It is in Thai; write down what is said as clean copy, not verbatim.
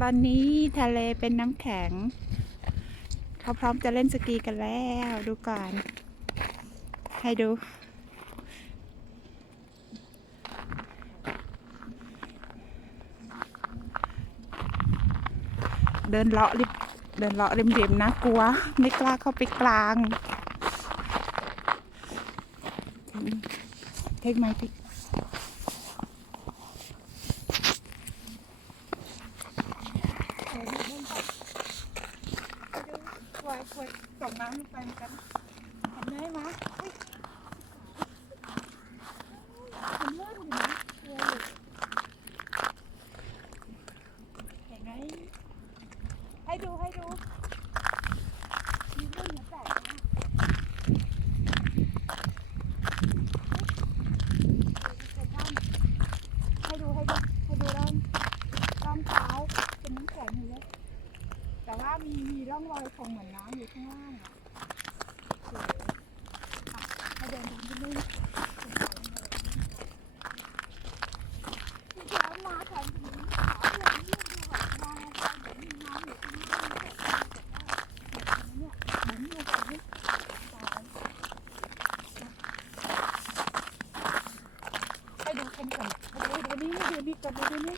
ตอนนี้ทะเลเป็นน้ำแข็งเขาพร้อมจะเล่นสกีกันแล้วดูก่อนให้ดูเดินเลาะริมนะกลัวไม่กล้าเข้าไปกลางเทคไมค์พี่ควรส่งน้ำลงไปกันทำได้ไหมมันเลื่อนอยู่นะเห็นไหมให้ดูมีเรื่องหัวแตกนะให้ดูด้านซ้ายเป็นน้ำแข็งอยู่เลยแต่ว่ามีร่องรอยของเหมือนน้ำอยู่ข้างล่างอ่ะให้เดินตามที่นี่ที่แล้วมาแถวนี้ขาเลยนี่ดูแบบมองไปเดี๋ยวมีน้ำอยู่ข้างล่างเนี่ยเหมือนอยู่แบบนี้ให้ดูกันก่อนดูนี่ก่อนดูนี่